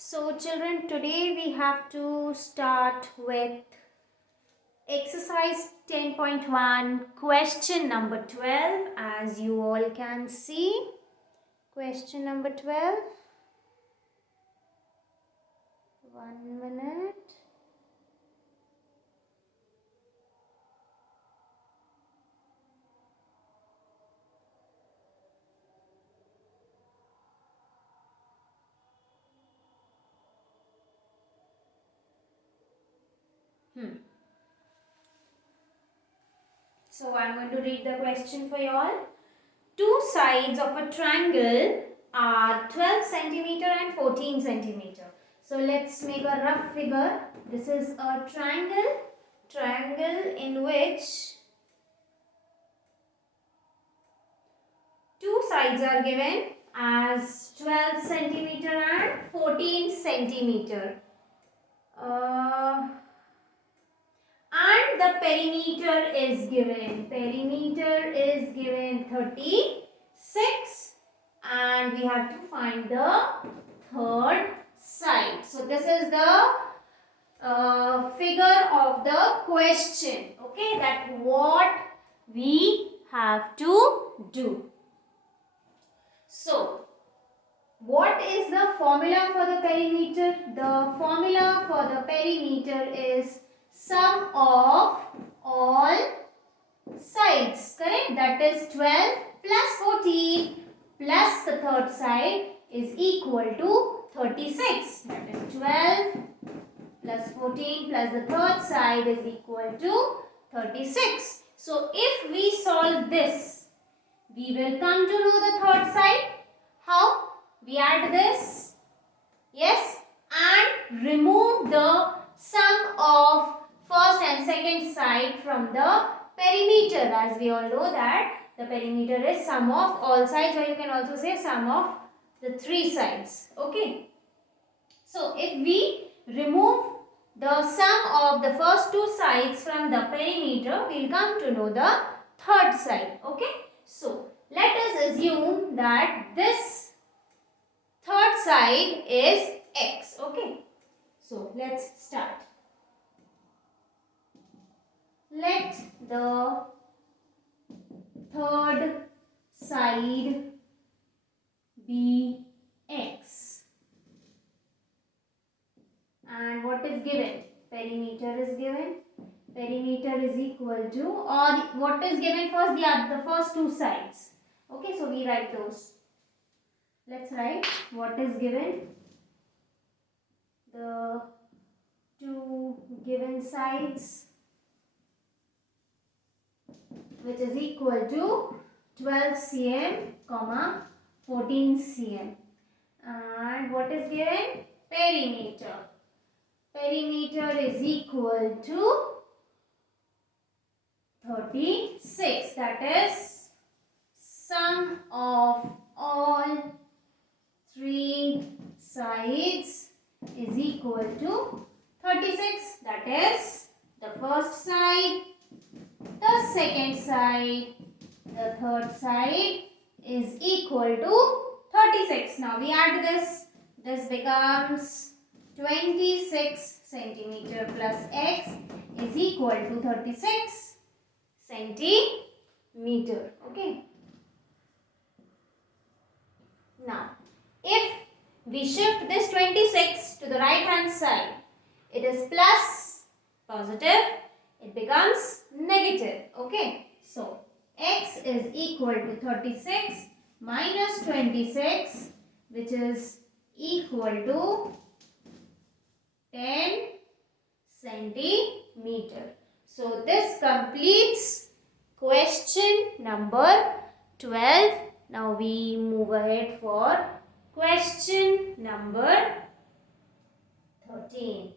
So children, today we have to start with exercise 10.1 question number 12. As you all can see, question number 12. 1 minute. So I'm going to read the question for you all. Two sides of a triangle are 12 centimeter and 14 centimeter. So let's make a rough figure. This is a triangle in which two sides are given as 12 centimeter and 14 centimeter. And the perimeter is given. Perimeter is given 36 and we have to find the third side. So this is the figure of the question. Okay, that what we have to do. So, what is the formula for the perimeter? The formula for the perimeter is sum of all sides, correct? That is 12 plus 14 plus the third side is equal to 36. That is 12 plus 14 plus the third side is equal to 36. So, if we solve this, we will come to know the third side. How? We add this, yes, and remove the sum of first and second side from the perimeter, as we all know that the perimeter is sum of all sides, or you can also say sum of the three sides. Okay. So, if we remove the sum of the first two sides from the perimeter, we will come to know the third side. Okay. So, let us assume that this third side is x. Okay. So, let's start. Let the third side be x. And what is given? Perimeter is given. Perimeter is equal to, or what is given first? The first two sides. Okay, so we write those. Let's write what is given. The two given sides, which is equal to 12 cm, 14 cm. And what is given? Perimeter. Perimeter is equal to 36. That is sum of all three sides is equal to 36. That is the first side, the second side, the third side is equal to 36. Now we add this. This becomes 26 centimeter plus x is equal to 36 centimeter. Okay. Now, if we shift this 26 to the right hand side, it is plus, positive, it becomes negative. Okay. So, x is equal to 36 minus 26, which is equal to 10 centimeter. So, this completes question number 12. Now, we move ahead for question number 13.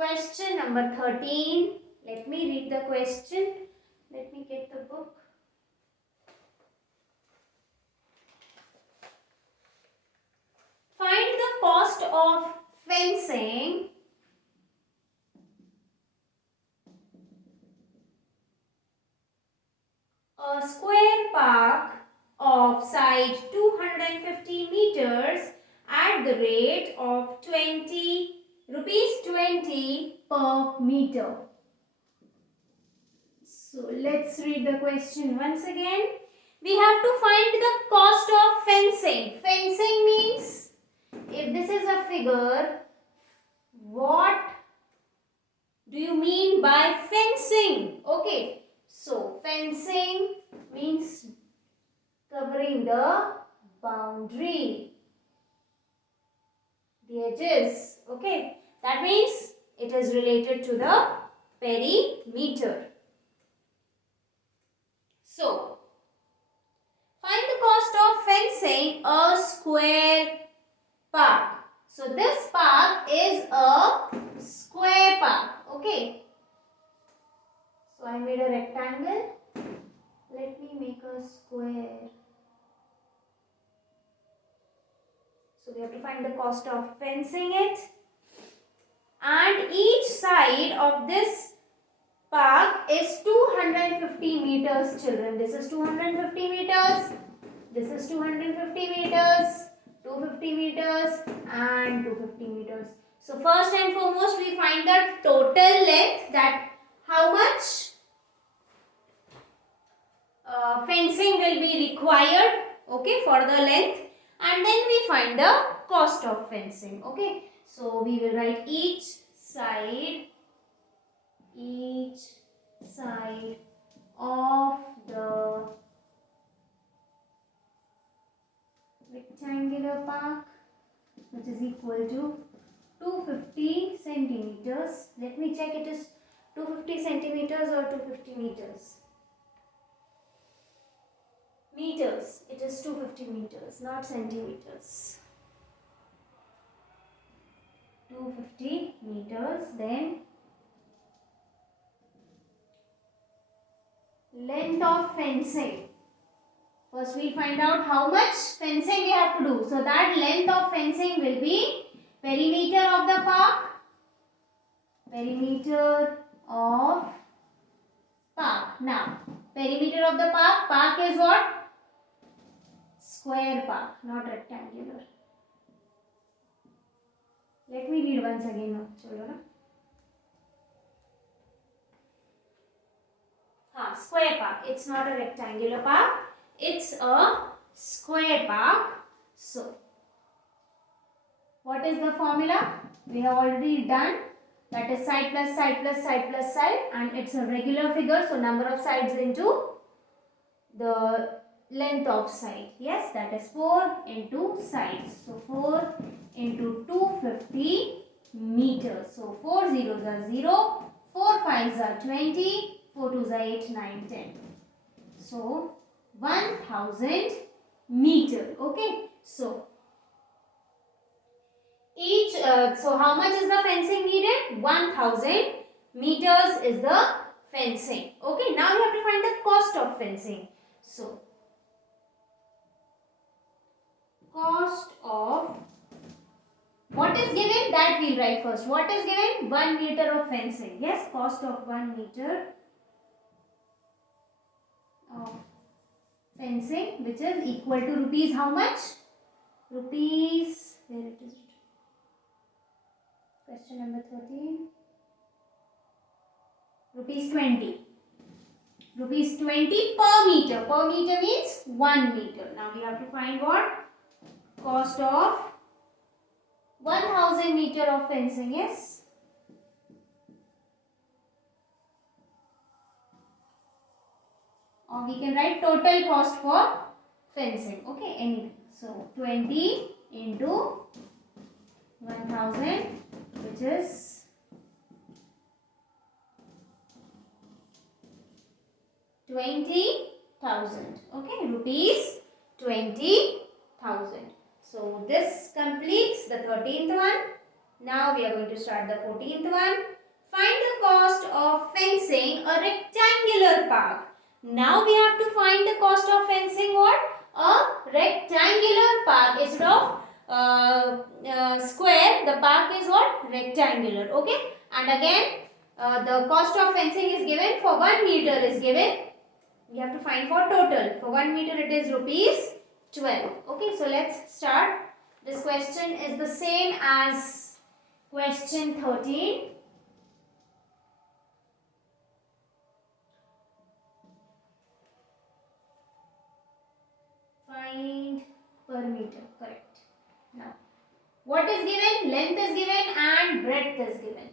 Question number 13. Let me read the question. Let me get the book. Find the cost of fencing a square park of side 250 meters at the rate of rupees 20 per meter. So let's read the question once again. We have to find the cost of fencing. Fencing means, if this is a figure, what do you mean by fencing? Okay, so fencing means covering the boundary, the edges. Okay, that means it is related to the perimeter. So, find the cost of fencing a square park. So, this park is a square park. Okay. So, I made a rectangle. Let me make a square. So, we have to find the cost of fencing it. And each side of this park is 250 meters, children. This is 250 meters. This is 250 meters. 250 meters and 250 meters. So first and foremost we find the total length, that how much fencing will be required, okay, for the length, and then we find the cost of fencing. Okay, so we will write each side of the rectangular park, which is equal to 250 centimeters. Let me check, it is 250 centimeters or 250 meters. Meters. It is 250 meters, not centimeters. 250 meters. Then length of fencing. First we find out how much fencing we have to do. So that length of fencing will be perimeter of the park. Perimeter of park. Now, perimeter of the park. Park is what? Square park, not rectangular. Let me read once again now, children. Square park. It's not a rectangular park. It's a square park. So, what is the formula? We have already done. That is side plus side plus side plus side, and it's a regular figure. So, number of sides into the length of side. Yes, that is 4 into sides. So, 4 into 250 meters. So, 4 zeros are 0, 4 fives are 20, 4 twos are 8, 9, 10. So, 1000 meter. Okay. So, so how much is the fencing needed? 1000 meters is the fencing. Okay. Now, you have to find the cost of fencing. So, cost of what is given, that we'll write first. What is given? 1 meter of fencing. Yes, cost of 1 meter of fencing, which is equal to rupees how much? Rupees, where it is? Question number 13. Rupees 20. Rupees 20 per meter. Per meter means 1 meter. Now we have to find what? Cost of 1000 meter of fencing. Yes. Or we can write total cost for fencing. Okay, anything. So 20 into 1000, which is 20,000. Okay, rupees 20,000. So this completes the 13th one. Now we are going to start the 14th one. Find the cost of fencing a rectangular park. Now we have to find the cost of fencing what? A rectangular park. Instead of square, the park is what? Rectangular. Okay. And again, the cost of fencing is given for 1 meter is given. We have to find for total. For 1 meter it is rupees 12. Okay. So let's start. This question is the same as question 13. Find per meter, correct. Now, what is given? Length is given and breadth is given.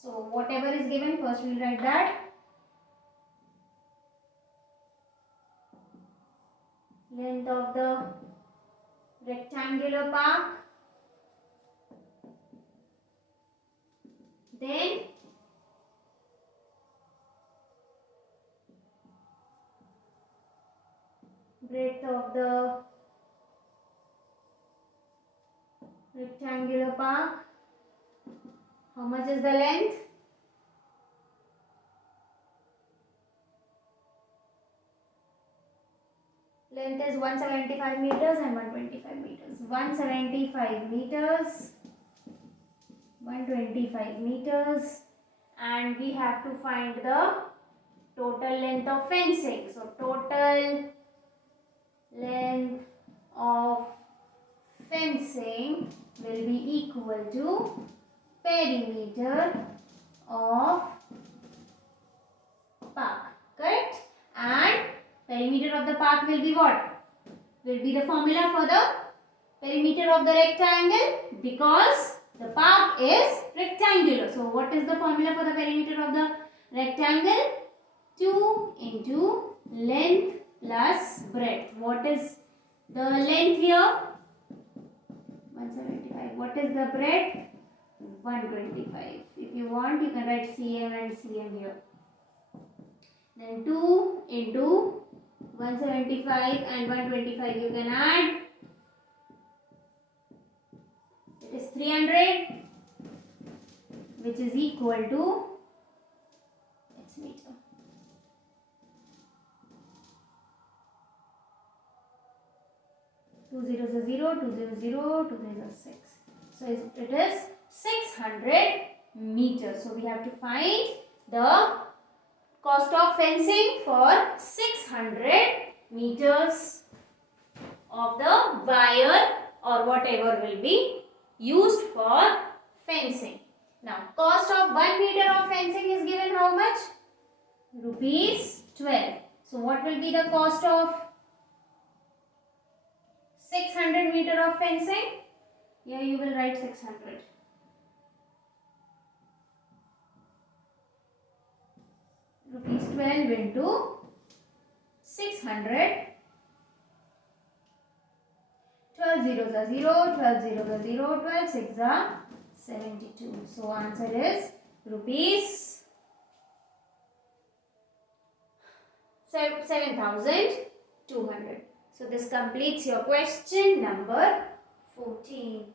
So, whatever is given, first we will write that. Length of the rectangular park. Then, breadth of the rectangular park. How much is the length? Length is 175 meters and 125 meters. 175 meters, 125 meters, and we have to find the total length of fencing. So, total length of fencing will be equal to perimeter of park, correct? And perimeter of the park will be what? Will be the formula for the perimeter of the rectangle, because the park is rectangular. So, what is the formula for the perimeter of the rectangle? 2 into length plus breadth. What is the length here? 175. What is the breadth? 125. If you want, you can write cm and cm here. Then 2 into 175 and 125 you can add. It is 300, which is equal to its meter. 2 zeros are 0, 2 zeros 0, 2 zeros are 6. So it is 600 meters. So we have to find the cost of fencing for 600 meters of the wire or whatever will be used for fencing. Now, cost of 1 meter of fencing is given how much? Rupees 12. So, what will be the cost of 600 meter of fencing? Here you will write 600. Rupees 12 into 600. 12 zeros are 0, 12 zeros are 0, 12 6 are 72. So, answer is rupees 7,200. So, this completes your question number 14.